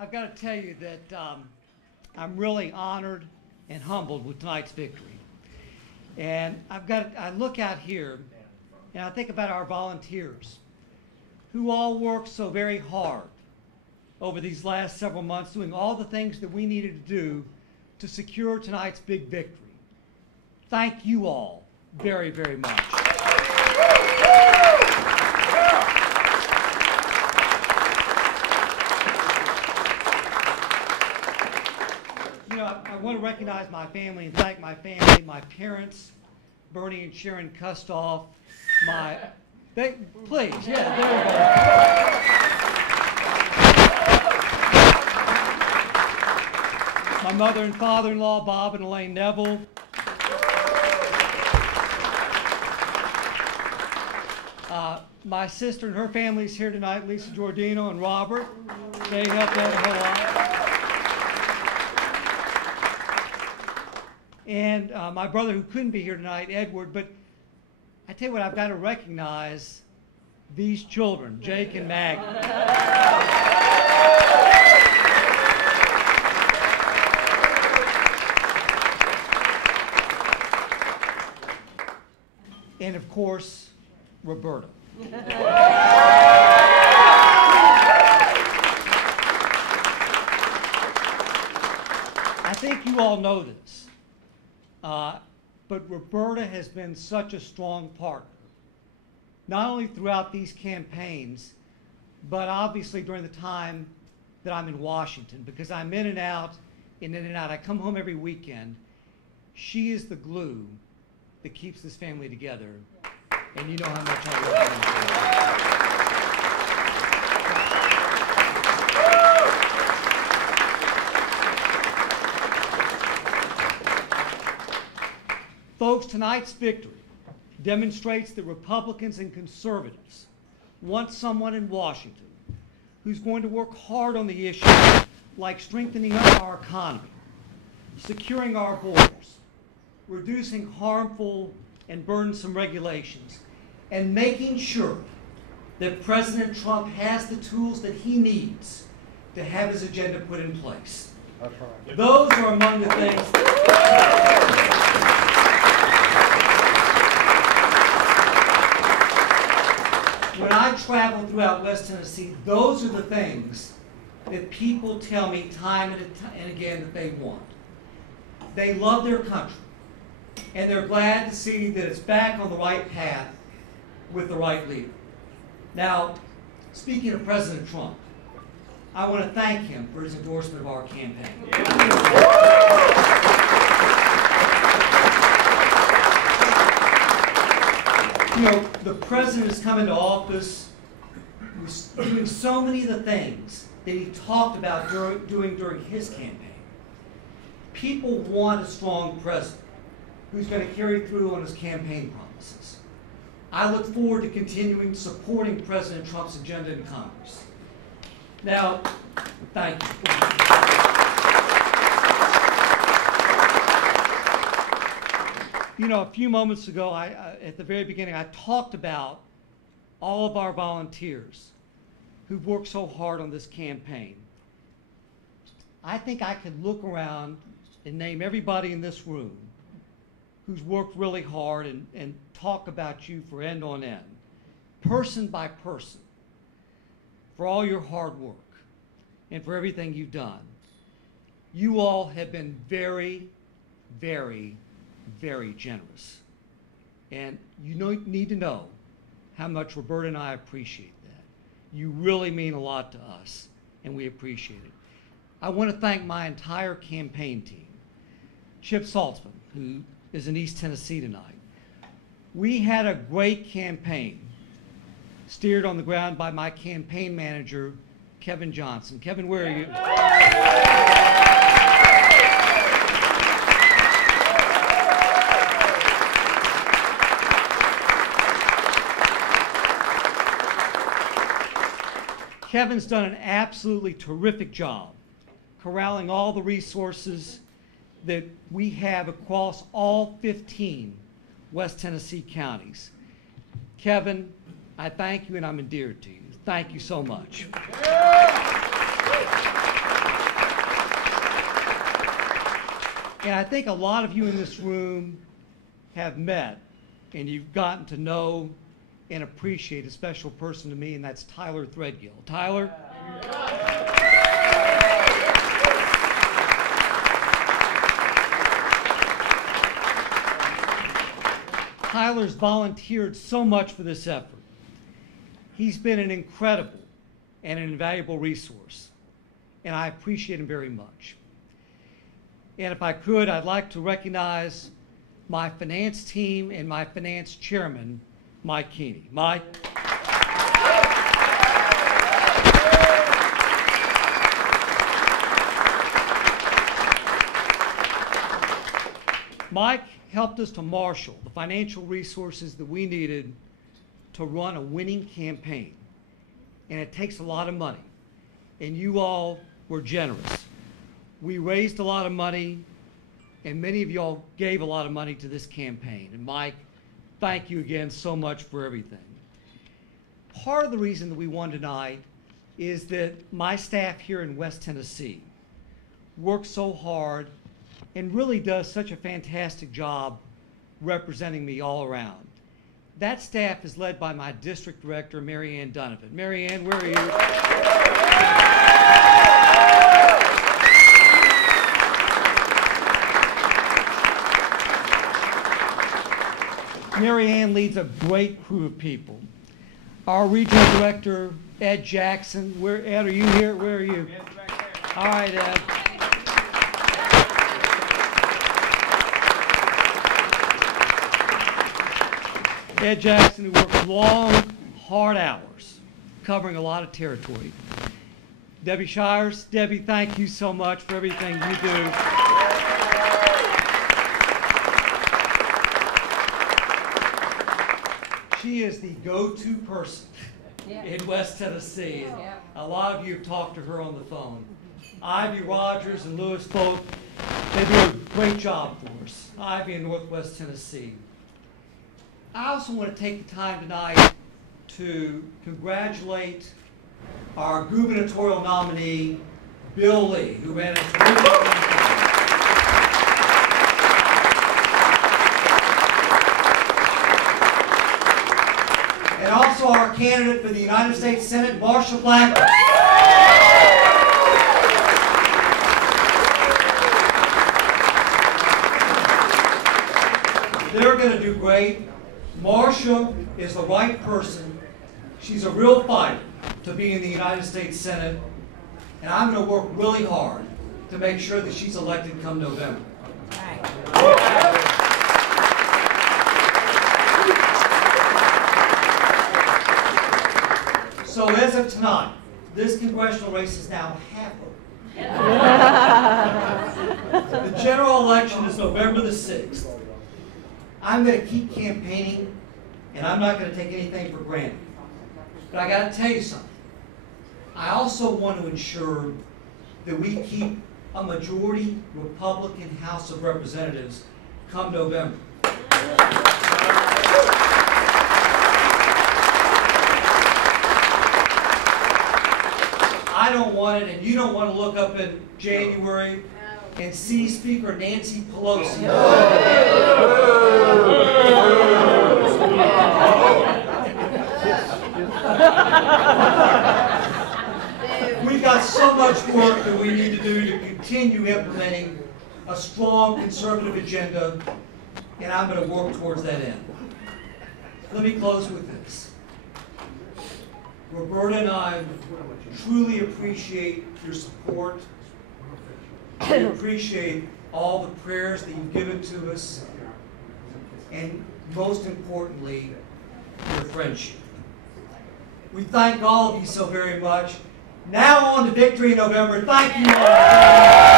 I've got to tell you that I'm really honored and humbled with tonight's victory. And I look out here and I think about our volunteers who all worked so very hard over these last several months, doing all the things that we needed to do to secure tonight's big victory. Thank you all very, very much. You know, I want to recognize my family and thank my family, my parents, Bernie and Sharon Kustoff, please, yeah, there we go. My mother and father-in-law, Bob and Elaine Neville. My sister and her family's here tonight, Lisa Giordino and Robert. They helped out a whole lot. And my brother who couldn't be here tonight, Edward. But I tell you what, I've got to recognize these children, Jake and Maggie. And of course, Roberta. I think you all know this, but Roberta has been such a strong partner, not only throughout these campaigns, but obviously during the time that I'm in Washington, because I'm in and out, in and out. I come home every weekend. She is the glue that keeps this family together, and you know how much I love her. Folks, tonight's victory demonstrates that Republicans and conservatives want someone in Washington who's going to work hard on the issues like strengthening up our economy, securing our borders, reducing harmful and burdensome regulations, and making sure that President Trump has the tools that he needs to have his agenda put in place. That's right. Those are among the things. When I travel throughout West Tennessee, those are the things that people tell me time and again that they want. They love their country, and they're glad to see that it's back on the right path with the right leader. Now, speaking of President Trump, I want to thank him for his endorsement of our campaign. You know, the president has come into office doing so many of the things that he talked about doing during his campaign. People want a strong president who's going to carry through on his campaign promises. I look forward to continuing supporting President Trump's agenda in Congress. Now, thank you. You know, a few moments ago, at the very beginning, I talked about all of our volunteers who've worked so hard on this campaign. I think I could look around and name everybody in this room who's worked really hard and talk about you for end on end, person by person, for all your hard work and for everything you've done. You all have been very, very, very generous. And you need to know how much Roberta and I appreciate that. You really mean a lot to us, and we appreciate it. I want to thank my entire campaign team. Chip Saltzman, who is in East Tennessee tonight. We had a great campaign steered on the ground by my campaign manager, Kevin Johnson. Kevin, where are you? Kevin's done an absolutely terrific job corralling all the resources that we have across all 15 West Tennessee counties. Kevin, I thank you and I'm endeared to you. Thank you so much. And I think a lot of you in this room have met and you've gotten to know and appreciate a special person to me, and that's Tyler Threadgill. Tyler? Tyler's volunteered so much for this effort. He's been an incredible and an invaluable resource, and I appreciate him very much. And if I could, I'd like to recognize my finance team and my finance chairman, Mike Keeney. Mike. Mike helped us to marshal the financial resources that we needed to run a winning campaign. And it takes a lot of money. And you all were generous. We raised a lot of money, and many of y'all gave a lot of money to this campaign. And Mike, thank you again so much for everything. Part of the reason that we won tonight is that my staff here in West Tennessee works so hard and really does such a fantastic job representing me all around. That staff is led by my district director, Mary Ann Donovan. Mary Ann, where are you? Mary Ann leads a great crew of people. Our regional director, Ed Jackson. Ed, are you here? Where are you? All right, Ed. Ed Jackson, who works long, hard hours, covering a lot of territory. Debbie Shires. Debbie, thank you so much for everything you do. She is the go-to person in West Tennessee. A lot of you have talked to her on the phone. Ivy Rogers and Lewis Folk, they do a great job for us. Ivy in Northwest Tennessee. I also want to take the time tonight to congratulate our gubernatorial nominee, Bill Lee, who ran a terrific campaign. And also our candidate for the United States Senate, Marsha Blackburn. They're going to do great. Marsha is the right person. She's a real fighter to be in the United States Senate. And I'm going to work really hard to make sure that she's elected come November. So as of tonight, this congressional race is now half over. The general election is November the 6th. I'm going to keep campaigning, and I'm not going to take anything for granted. But I got to tell you something. I also want to ensure that we keep a majority Republican House of Representatives come November. I don't want it, and you don't want to look up in January and see Speaker Nancy Pelosi. We've got so much work that we need to do to continue implementing a strong conservative agenda, and I'm going to work towards that end. Let me close with this. Roberta and I truly appreciate your support. We appreciate all the prayers that you've given to us, and most importantly, your friendship. We thank all of you so very much. Now on to victory in November. Thank you all.